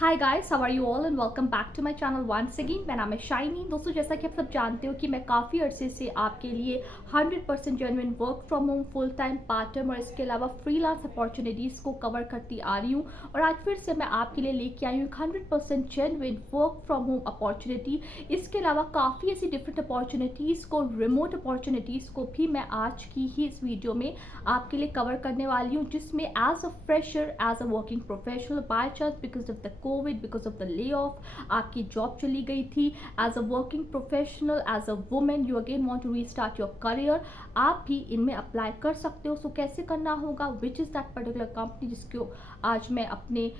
Hi guys, how are you all and welcome back to my channel once again. मेरा नाम है shiny. दोस्तों, जैसा कि आप सब जानते हो कि मैं काफ़ी अरसे से आपके लिए 100% genuine work from home, full time, part time और इसके अलावा फ्रीलांस अपॉर्चुनिटीज़ को कवर करती आ रही हूँ। और आज फिर से मैं आपके लिए लेके आई हूँ 100% genuine work from home opportunity. इसके अलावा काफ़ी ऐसी डिफरेंट अपॉर्चुनिटीज़ को, रिमोट अपॉर्चुनिटीज़ को भी मैं आज की ही इस वीडियो में आपके लिए कवर करने वाली हूँ, जिसमें as a fresher, as a working professional, by chance because of the COVID, because of the lay off आपकी जॉब चली गई थी, as a working professional, as a women you again want to restart your career, आप भी इनमें apply कर सकते हो। सो कैसे करना होगा, which is that particular company जिसको आज मैं अपने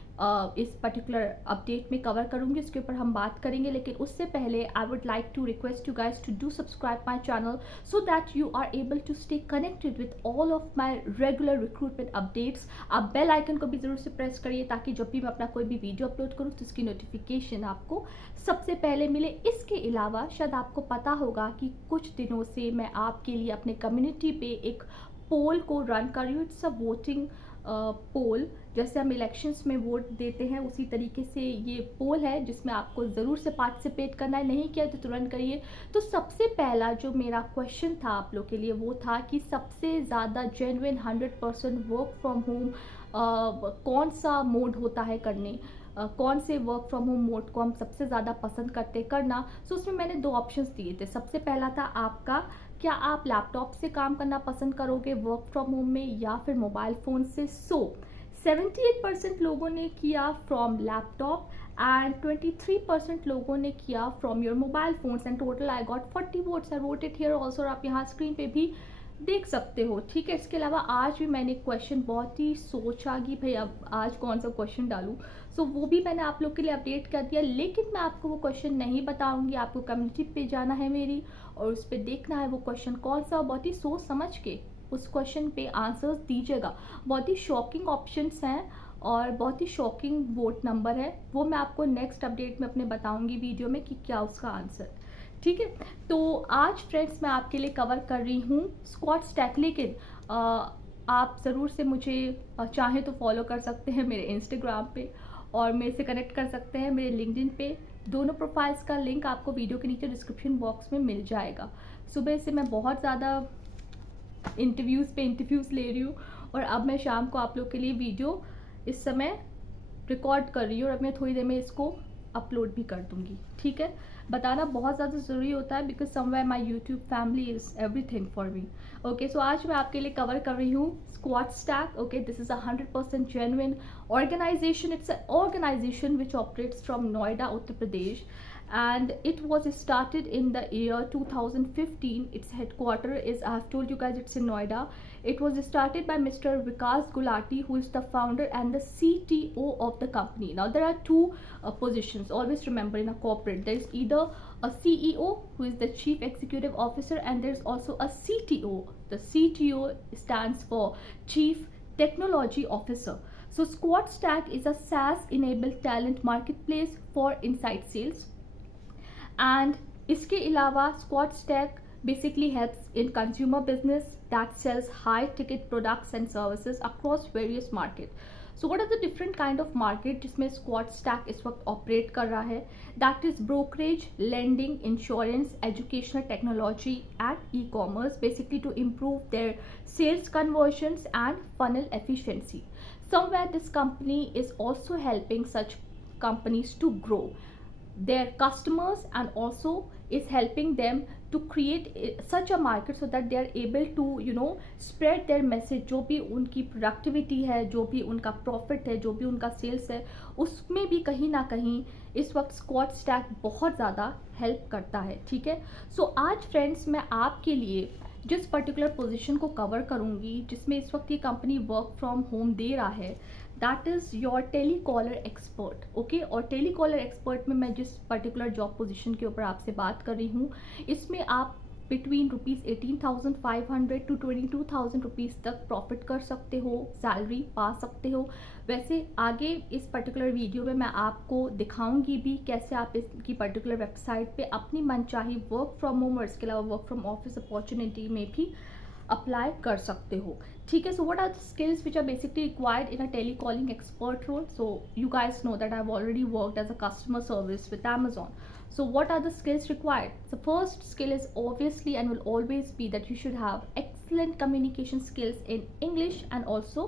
इस पर्टिकुलर अपडेट में कवर करूंगी, इसके ऊपर हम बात करेंगे। लेकिन उससे पहले I would like to request you guys to do subscribe my channel so that you are able to stay connected with all of my regular recruitment updates। आप बेल आइकन को भी ज़रूर से प्रेस करिए ताकि जब भी मैं अपना कोई भी वीडियो अपलोड करूँ तो इसकी नोटिफिकेशन आपको सबसे पहले मिले। इसके अलावा शायद आपको पता होगा कि कुछ दिनों से मैं आपके लिए अपने कम्युनिटी पे एक पोल को रन कर रही हूँ। It's a voting poll. जैसे हम इलेक्शंस में वोट देते हैं उसी तरीके से ये पोल है जिसमें आपको ज़रूर से पार्टिसिपेट करना है। नहीं किया तो तुरंत करिए। तो सबसे पहला जो मेरा क्वेश्चन था आप लोग के लिए वो था कि सबसे ज़्यादा जेन्युइन 100% वर्क फ्रॉम होम कौन सा मोड होता है करने, कौन से वर्क फ्रॉम होम मोड को हम सबसे ज़्यादा पसंद करते करना। सो उसमें मैंने दो ऑप्शंस दिए थे। सबसे पहला था आपका, क्या आप लैपटॉप से काम करना पसंद करोगे वर्क फ्रॉम होम में या फिर मोबाइल फ़ोन से। 78% लोगों ने किया फ्रॉम लैपटॉप एंड 23% लोगों ने किया from your mobile phones and total I got 40 votes. I vote it here also, और आप यहाँ स्क्रीन पे भी देख सकते हो। ठीक है, इसके अलावा आज भी मैंने क्वेश्चन बहुत ही सोचा कि भाई अब आज कौन सा क्वेश्चन डालूं। सो वो भी मैंने आप लोग के लिए अपडेट कर दिया, लेकिन मैं आपको वो क्वेश्चन नहीं बताऊंगी। आपको कम्युनिटी पे जाना है मेरी और उस पर देखना है वो क्वेश्चन कौन सा। बहुत ही सोच समझ के उस क्वेश्चन पे आंसर्स दीजिएगा। बहुत ही शॉकिंग ऑप्शंस हैं और बहुत ही शॉकिंग वोट नंबर है। वो मैं आपको नेक्स्ट अपडेट में अपने बताऊंगी वीडियो में कि क्या उसका आंसर। ठीक है, तो आज फ्रेंड्स मैं आपके लिए कवर कर रही हूँ स्क्वाड स्टैक। लेकिन आप ज़रूर से मुझे चाहे तो फॉलो कर सकते हैं मेरे इंस्टाग्राम पे और मेरे से कनेक्ट कर सकते हैं मेरे लिंक्डइन पे। दोनों प्रोफाइल्स का लिंक आपको वीडियो के नीचे डिस्क्रिप्शन बॉक्स में मिल जाएगा। सुबह से मैं बहुत ज़्यादा इंटरव्यूज़ ले रही हूँ और अब मैं शाम को आप लोग के लिए वीडियो इस समय रिकॉर्ड कर रही हूँ और अब मैं थोड़ी देर में इसको अपलोड भी कर दूँगी। ठीक है, बताना बहुत ज़्यादा ज़रूरी होता है because somewhere my YouTube family is everything for me. Okay, so आज मैं आपके लिए कवर कर रही हूँ Squad Stack. Okay, this is 100% genuine organisation. It's a organisation which operates from Noida, Uttar Pradesh, and it was started in the year 2015. Its headquarter is, I have told you guys, it's in Noida. It was started by Mr. Vikas Gulati, who is the founder and the CTO of the company. Now there are two positions, always remember, in a corporate there is either a CEO, who is the chief executive officer, and there's also a CTO. The CTO stands for chief technology officer. So Squad Stack is a SaaS enabled talent marketplace for inside sales, and इसके अलावा squad stack basically helps in consumer business that sells high ticket products and services across various market. So what are the different kind of market जिसमें squad stack इस वक्त operate कर रहा है? That is brokerage, lending, insurance, educational technology and e-commerce, basically to improve their sales conversions and funnel efficiency. Somewhere this company is also helping such companies to grow their customers and also is helping them to create such a market so that they are able to spread their message। जो भी उनकी productivity है, जो भी उनका profit है, जो भी उनका सेल्स है, उसमें भी कहीं ना कहीं इस वक्त स्क्वाड स्टैक बहुत ज़्यादा हेल्प करता है। ठीक है, सो आज फ्रेंड्स मैं आपके लिए जिस पर्टिकुलर पोजीशन को कवर करूंगी जिसमें इस वक्त ये कंपनी वर्क फ्रॉम होम दे रहा है, that is your telecaller expert. Okay, और टेलीकॉलर एक्सपर्ट में मैं जिस पर्टिकुलर जॉब पोजीशन के ऊपर आपसे बात कर रही हूँ, इसमें आप बिटवीन ₹18,500 to ₹22,000 तक प्रॉफिट कर सकते हो, सैलरी पा सकते हो। वैसे आगे इस पर्टिकुलर वीडियो में मैं आपको दिखाऊंगी भी कैसे आप इसकी पर्टिकुलर वेबसाइट पे अपनी मनचाही वर्क फ्रॉम होम और इसके अलावा वर्क फ्रॉम ऑफिस अपॉर्चुनिटी में भी अप्लाई कर सकते हो, ठीक है। So what are the skills which are basically required in a telecalling expert role? So you guys know that I've already worked as a customer service with Amazon. So what are the skills required? The first skill is obviously and will always be that you should have excellent communication skills in English and also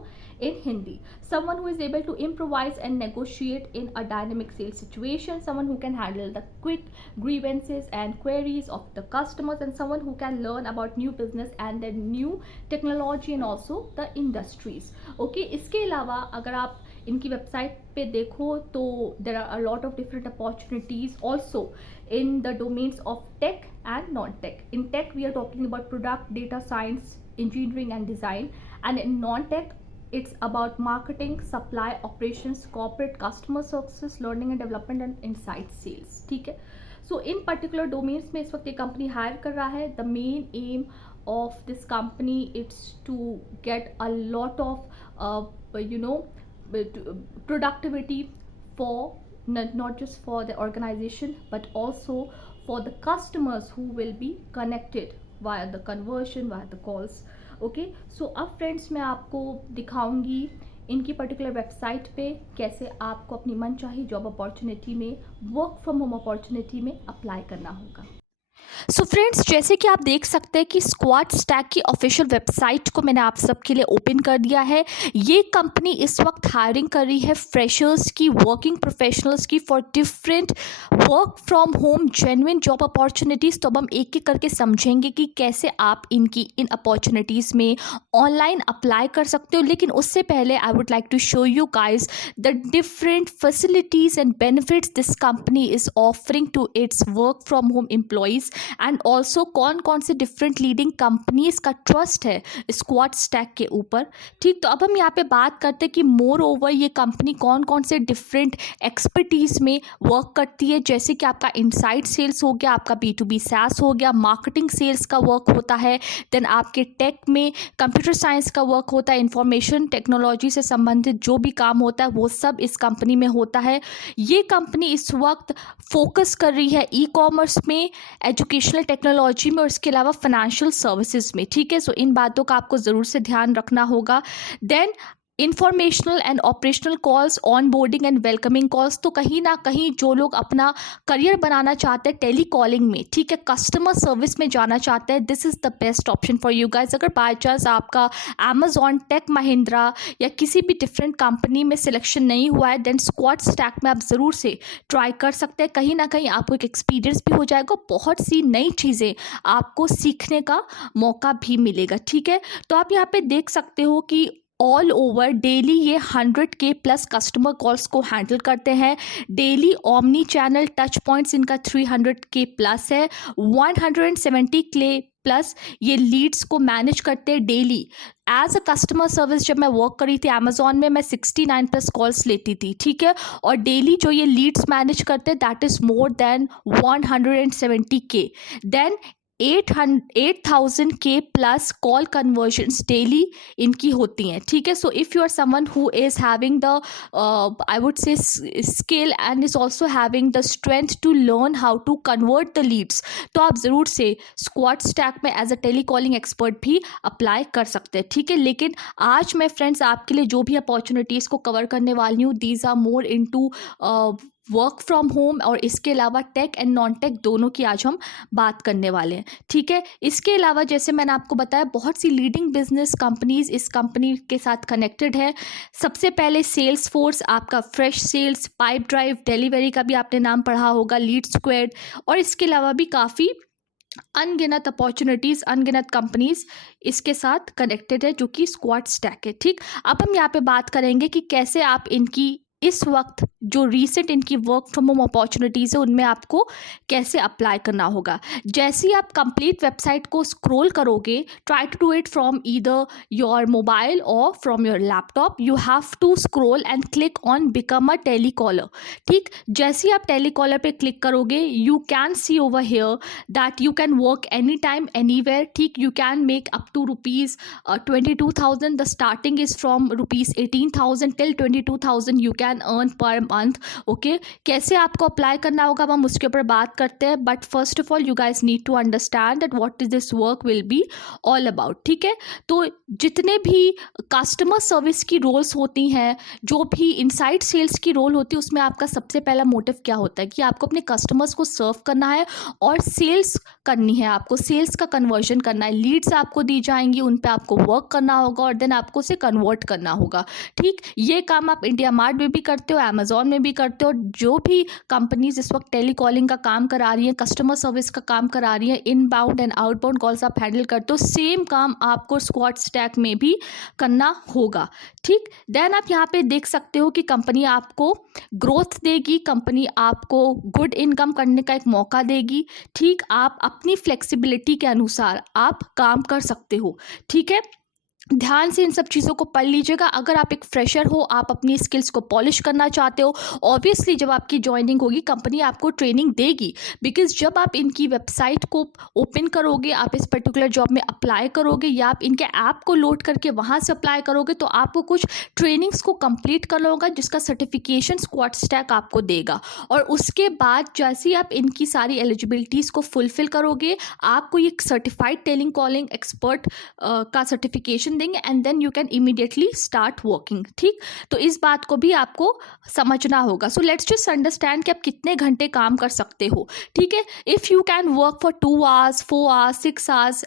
in Hindi. Someone who is able to improvise and negotiate in a dynamic sales situation, someone who can handle the quick grievances and queries of the customers, and someone who can learn about new business and the new technology and also the industries. Okay, इसके अलावा अगर आप इनकी website पे देखो तो there are a lot of different opportunities also in the domains of tech and non tech. In tech we are talking about product, data science, engineering and design, and in non-tech it's about marketing, supply, operations, corporate customer services, learning and development and inside sales, ठीक है. सो इन particular domains में इस वक्त ये company hire कर रहा है. The main aim of this company it's to get a lot of productivity for not just for the organization but also for the customers who will be connected via the conversion, via the calls. Okay, so अब friends मैं आपको दिखाऊंगी इनकी particular website पे कैसे आपको अपनी मनचाही जॉब अपॉर्चुनिटी में, वर्क फ्रॉम होम अपॉर्चुनिटी में अप्लाई करना होगा. सो फ्रेंड्स, जैसे कि आप देख सकते हैं कि स्क्वाड स्टैक की ऑफिशियल वेबसाइट को मैंने आप सबके लिए ओपन कर दिया है. ये कंपनी इस वक्त हायरिंग कर रही है फ्रेशर्स की, वर्किंग प्रोफेशनल्स की for different work from home genuine job opportunities. तो अब हम एक एक करके समझेंगे कि कैसे आप इनकी इन अपॉर्चुनिटीज़ में ऑनलाइन अप्लाई कर सकते हो. लेकिन उससे पहले I would like to show you guys the different facilities and benefits this company is offering to its work from home employees, and also कौन कौन से डिफरेंट लीडिंग कंपनीज का ट्रस्ट है स्क्वाड स्टैक के ऊपर. ठीक, तो अब हम यहाँ पे बात करते हैं कि मोर ओवर ये कंपनी कौन कौन से डिफरेंट एक्सपर्टीज़ में वर्क करती है. जैसे कि आपका इनसाइड सेल्स हो गया, आपका B2B SaaS हो गया, मार्केटिंग सेल्स का वर्क होता है, देन आपके टेक में कंप्यूटर साइंस का वर्क होता है, इंफॉर्मेशन टेक्नोलॉजी से संबंधित जो भी काम होता है वो सब इस कंपनी में होता है. ये कंपनी इस वक्त फोकस कर रही है ई कॉमर्स में, एजुकेशनल टेक्नोलॉजी में और इसके अलावा फाइनेंशियल सर्विसेज में. ठीक है, सो इन बातों का आपको ज़रूर से ध्यान रखना होगा. Then informational and operational calls, onboarding and welcoming calls. तो कहीं ना कहीं जो लोग अपना करियर बनाना चाहते हैं टेली कॉलिंग में, ठीक है, कस्टमर सर्विस में जाना चाहते हैं, this is the best option for you guys. अगर बाय चांस आपका अमेजॉन, टेक महिंद्रा या किसी भी डिफरेंट कंपनी में सिलेक्शन नहीं हुआ है, देन स्क्वाड स्टैक में आप ज़रूर से ट्राई कर सकते हैं. कहीं ना कहीं आपको एक एक्सपीरियंस भी हो जाएगा, बहुत सी नई चीज़ें आपको सीखने का मौका भी मिलेगा. ठीक है, तो आप यहाँ पे देख सकते हो कि ऑल ओवर डेली ये 100K प्लस कस्टमर कॉल्स को हैंडल करते हैं. Daily omni channel touch points इनका 300K प्लस है. 170K प्लस ये लीड्स को मैनेज करते हैं daily. As a customer service जब मैं वर्क करी थी अमेजॉन में, मैं 69 प्लस कॉल्स लेती थी. ठीक है, और डेली जो ये लीड्स मैनेज करते हैं that is more than 170K. Than 8,000K plus call conversions daily इनकी होती हैं. ठीक है, so if you are someone who is having the I would say skill and is also having the strength to learn how to convert the leads, तो आप ज़रूर से squad stack में as a tele calling expert भी apply कर सकते हैं. ठीक है, लेकिन आज मैं फ्रेंड्स आपके लिए जो भी अपॉर्चुनिटीज़ को कवर करने वाली हूँ, these are more into work from home और इसके अलावा टेक एंड नॉन टेक दोनों की आज हम बात करने वाले हैं. ठीक है, इसके अलावा जैसे मैंने आपको बताया बहुत सी लीडिंग बिजनेस कंपनीज इस कंपनी के साथ कनेक्टेड है. सबसे पहले सेल्स फोर्स, आपका Freshsales, Pipedrive, delivery का भी आपने नाम पढ़ा होगा, लीड स्क्वाड, और इसके अलावा भी काफ़ी अनगिनत अपॉर्चुनिटीज़, अनगिनत कंपनीज इसके साथ कनेक्टेड है जो कि स्क्वाड स्टैक है. ठीक, अब हम यहाँ पे बात करेंगे कि कैसे आप इनकी इस वक्त जो रीसेंट इनकी वर्क फ्रॉम होम अपॉर्चुनिटीज़ है उनमें आपको कैसे अप्लाई करना होगा. जैसे ही आप कंप्लीट वेबसाइट को स्क्रॉल करोगे, try to do it from either your mobile और from your laptop. You have to scroll and click on become a telecaller. ठीक, जैसे ही आप टेली कॉलर पे क्लिक करोगे you can see over here that you can work any time anywhere. ठीक, you can make up to ₹22,000. The starting is from ₹18,000 till 22,000 you can can earn per month. Okay, कैसे आपको apply करना होगा हम उसके ऊपर बात करते हैं. But first of all you guys need to understand that what is this work will be all about. ठीक है, तो जितने भी कस्टमर सर्विस की रोल्स होती हैं, जो भी इनसाइड सेल्स की रोल होती है, उसमें आपका सबसे पहला मोटिव क्या होता है कि आपको अपने कस्टमर्स को सर्व करना है और सेल्स करनी है. आपको सेल्स का कन्वर्जन करना है. लीड्स आपको दी जाएंगी, उन पे आपको वर्क करना होगा और देन आपको उसे कन्वर्ट करना होगा. ठीक, ये काम आप इंडिया मार्ट में भी करते हो, अमेजोन में भी करते हो. जो भी कंपनीज इस वक्त टेलीकॉलिंग का काम करा रही हैं, कस्टमर सर्विस का काम करा रही हैं, इनबाउंड एंड आउटबाउंड कॉल्स आप हैंडल करते हो, सेम काम आपको स्क्वाड स्टैक में भी करना होगा. ठीक, देन आप यहाँ पे देख सकते हो कि कंपनी आपको ग्रोथ देगी, कंपनी आपको गुड इनकम करने का एक मौका देगी. ठीक, आप अपनी फ्लेक्सिबिलिटी के अनुसार आप काम कर सकते हो. ठीक है, ध्यान से इन सब चीज़ों को पढ़ लीजिएगा. अगर आप एक फ्रेशर हो, आप अपनी स्किल्स को पॉलिश करना चाहते हो, ऑब्वियसली जब आपकी ज्वाइनिंग होगी कंपनी आपको ट्रेनिंग देगी. बिकॉज जब आप इनकी वेबसाइट को ओपन करोगे, आप इस पर्टिकुलर जॉब में अप्लाई करोगे या आप इनके ऐप को लोड करके वहाँ से अप्लाई करोगे, तो आपको कुछ ट्रेनिंग्स को कंप्लीट करना होगा जिसका सर्टिफिकेशन स्क्वाड स्टैक आपको देगा. और उसके बाद जैसे ही आप इनकी सारी एलिजिबिलिटीज़ को फुलफिल करोगे, आपको ये सर्टिफाइड टेलिंग कॉलिंग एक्सपर्ट का सर्टिफिकेशन देंगे and then you can immediately start working. ठीक, तो इस बात को भी आपको समझना होगा. सो लेट्स जस्ट अंडरस्टैंड कि आप कितने घंटे काम कर सकते हो. ठीक है, if you can work for 2 hours 4 hours 6 hours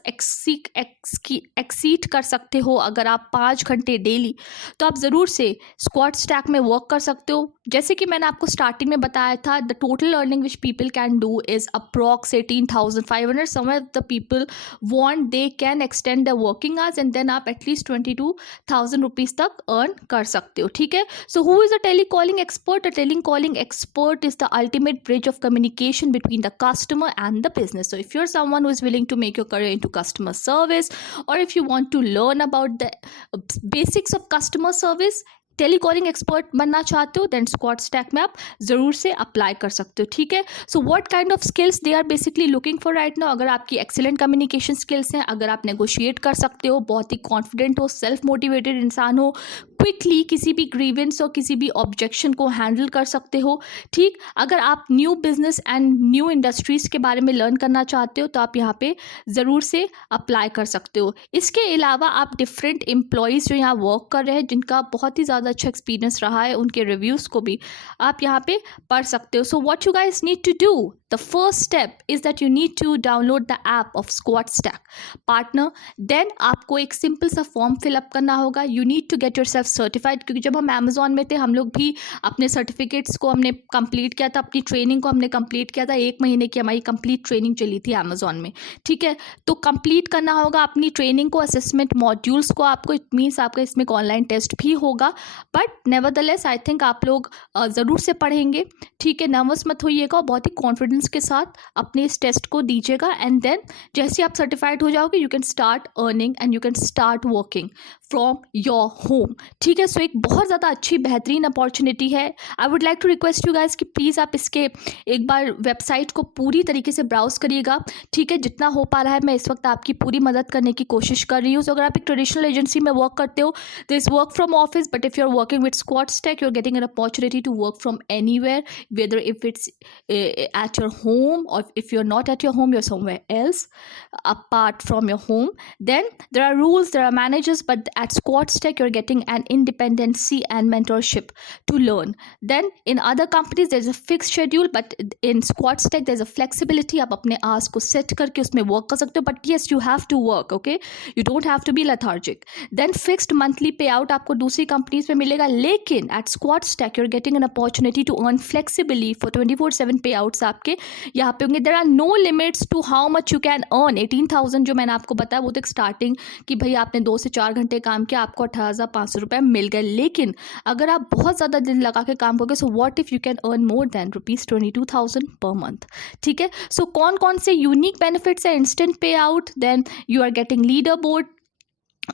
exceed कर सकते हो. अगर आप 5 घंटे डेली, तो आप ज़रूर से स्क्वाड स्टैक में वर्क कर सकते हो. जैसे कि मैंने आपको स्टार्टिंग में बताया था, the total earning which people can do is approx 18,500. Some of the people want they can extend the working hours and then आप एटलीस्ट 22,000 रुपीज़ तक अर्न कर सकते हो. ठीक है, so who is a telecalling expert? A telecalling expert is the ultimate bridge of communication between the customer and the business. So if you're someone who is willing to make your career into customer service, or if you want to learn about the basics of customer service, telecalling expert बनना चाहते हो, then squad stack में आप ज़रूर से apply कर सकते हो. ठीक है, so what kind of skills they are basically looking for right now. अगर आपकी एक्सीलेंट कम्युनिकेशन स्किल्स हैं, अगर आप नेगोशिएट कर सकते हो, बहुत ही कॉन्फिडेंट हो, सेल्फ मोटिवेटेड इंसान हो, क्विकली किसी भी ग्रीवेंस और किसी भी ऑब्जेक्शन को हैंडल कर सकते हो. ठीक, अगर आप new business and new industries के बारे में लर्न करना चाहते हो, तो आप यहाँ पे ज़रूर से अप्लाई कर सकते हो. इसके अलावा आप डिफरेंट एम्प्लॉयज़ जो यहाँ वर्क कर रहे हैं, जिनका बहुत ही ज़्यादा अच्छा एक्सपीरियंस रहा है, उनके रिव्यूज़ को भी आप यहाँ पे पढ़ सकते हो. So what you guys need to do, the first step is that you need to download the app of squad stack partner. Then आपको एक सिंपल सा फॉर्म फिलअप करना होगा. You need to get yourself certified, क्योंकि जब हम Amazon में थे, हम लोग भी अपने सर्टिफिकेट्स को हमने कंप्लीट किया था, अपनी ट्रेनिंग को हमने कंप्लीट किया था. 1 महीने की हमारी कंप्लीट ट्रेनिंग चली थी अमेजोन में. ठीक है, तो कंप्लीट करना होगा अपनी ट्रेनिंग को, असेसमेंट मॉड्यूल्स को आपको. इट मीन्स आपका इसमें एक ऑनलाइन टेस्ट भी होगा, बट नेवरदलेस आई थिंक आप लोग ज़रूर से पढ़ेंगे. ठीक है, नर्वस मत होइएगा, बहुत ही कॉन्फिडेंस के साथ अपने इस टेस्ट को दीजिएगा. एंड देन जैसे आप सर्टिफाइड हो जाओगे, you can start earning and you can start working from your home. ठीक है, सो एक बहुत ज़्यादा अच्छी बेहतरीन अपॉर्चुनिटी है. I would like to request you guys कि प्लीज़ आप इसके एक बार वेबसाइट को पूरी तरीके से ब्राउज़ करिएगा. ठीक है, जितना हो पा रहा है मैं इस वक्त आपकी पूरी मदद करने की कोशिश कर रही हूँ. सो अगर आप एक ट्रेडिशनल एजेंसी में वर्क करते हो, this is work from office, but if you are working with squad stack, you are getting an opportunity to work from anywhere, whether if it's at your home or if you're not at your home, you're somewhere else apart from your home. Then there are rules, there are managers, but at Squad Stack you're getting an independency and mentorship to learn. Then in other companies there's a fixed schedule, but in Squad Stack there's a flexibility. आप अपने hours को set करके उसमें work कर सकते हो, but yes you have to work, okay, you don't have to be lethargic. Then fixed monthly payout आपको दूसरी companies में मिलेगा, लेकिन at Squad Stack you're getting an opportunity to earn flexibly for 24/7 payouts आपके यहाँ पे होंगे. There are no limits to how much you can earn. 18,000 जो मैंने आपको बताया वो तो एक स्टार्टिंग कि भाई आपने 2 से 4 घंटे काम किया, आपको 18,500 रुपये मिल गए. लेकिन अगर आप बहुत ज़्यादा दिन लगा के काम करोगे, so what if you can earn more than ₹22,000 per month. ठीक है, सो कौन कौन से यूनिक बेनिफिट्स है? Instant pay out, then you are getting leader board,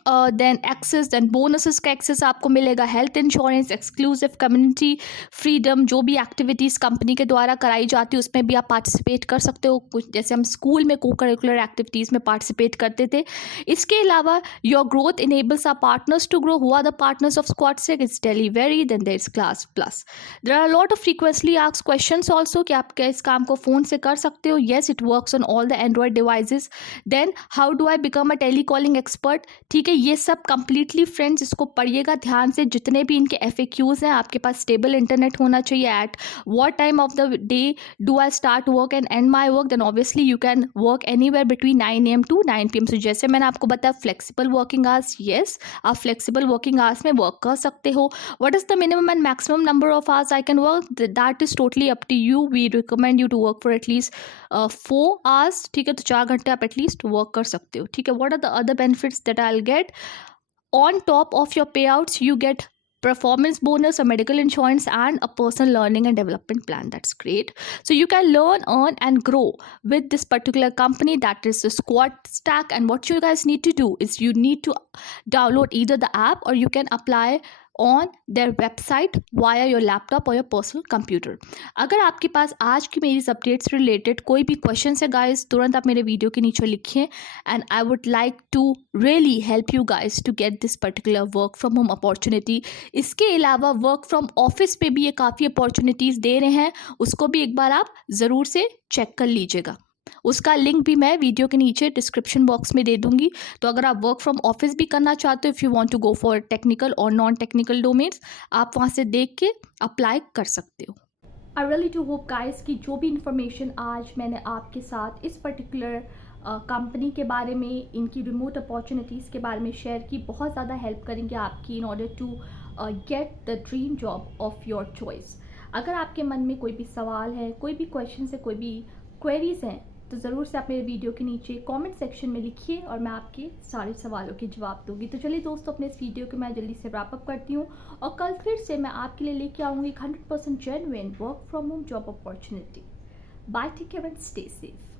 then access, then bonuses का एक्सेस आपको मिलेगा, health insurance, exclusive community freedom, जो भी एक्टिविटीज़ कंपनी के द्वारा कराई जाती है उसमें भी आप पार्टिसिपेट कर सकते हो, कुछ जैसे हम स्कूल में को करिकुलर एक्टिविटीज़ में पार्टिसिपेट करते थे। इसके अलावा your growth enables are partners to grow. Who are the partners of squad stack? It's delivery, then there is class plus. There are lot of frequently asked questions also कि आप क्या इस काम को फ़ोन से कर सकते हो। Yes, it works on all the Android devices. Then how do I become a tele calling expert? ठीक है, ये सब कंप्लीटली फ्रेंड्स इसको पढ़िएगा ध्यान से, जितने भी इनके FAQs हैं। आपके पास स्टेबल इंटरनेट होना चाहिए। At what time of the day do I start work and end my work? Then obviously you can work anywhere between 9 AM to 9 PM। So जैसे मैंने आपको बताया फ्लेक्सिबल वर्किंग आवर्स, येस आप flexible working hours में work कर सकते हो। What is the minimum and maximum number of hours I can work? That is totally up to you. We recommend you to work for at least 4 hours. ठीक है, तो 4 घंटे आप एटलीस्ट वर्क कर सकते हो। ठीक है, what are the other benefits that I will get? On top of your payouts, you get performance bonus, a medical insurance, and a personal learning and development plan. That's great. So you can learn, earn, and grow with this particular company, that is the Squad Stack. And what you guys need to do is you need to download either the app or you can apply on their website via your laptop or your personal computer. अगर आपके पास आज की मेरी updates related कोई भी question है guys, तुरंत आप मेरे वीडियो के नीचे लिखिए, and I would like to really help you guys to get this particular work from home opportunity. इसके अलावा वर्क फ्रॉम ऑफिस पे भी ये काफ़ी अपॉर्चुनिटीज़ दे रहे हैं, उसको भी एक बार आप ज़रूर से चेक कर लीजिएगा। उसका लिंक भी मैं वीडियो के नीचे डिस्क्रिप्शन बॉक्स में दे दूंगी। तो अगर आप वर्क फ्रॉम ऑफिस भी करना चाहते हो, if you want to go for technical और नॉन टेक्निकल डोमेन्स, आप वहाँ से देख के अप्लाई कर सकते हो। I really do hope guys कि जो भी इंफॉर्मेशन आज मैंने आपके साथ इस पर्टिकुलर कंपनी के बारे में, इनकी रिमोट अपॉर्चुनिटीज़ के बारे में शेयर की, बहुत ज़्यादा हेल्प करेंगे आपकी in order to get the dream job of your choice. अगर आपके मन में कोई भी सवाल है, कोई भी क्वेश्चन है, कोई भी क्वेरीज हैं, तो ज़रूर से आप मेरे वीडियो के नीचे कमेंट सेक्शन में लिखिए और मैं आपके सारे सवालों के जवाब दूंगी। तो चलिए दोस्तों, अपने इस वीडियो को मैं जल्दी से रैप अप करती हूँ और कल फिर से मैं आपके लिए लेके आऊँगी 100% genuine work from home job opportunity. Bye, take care and stay safe.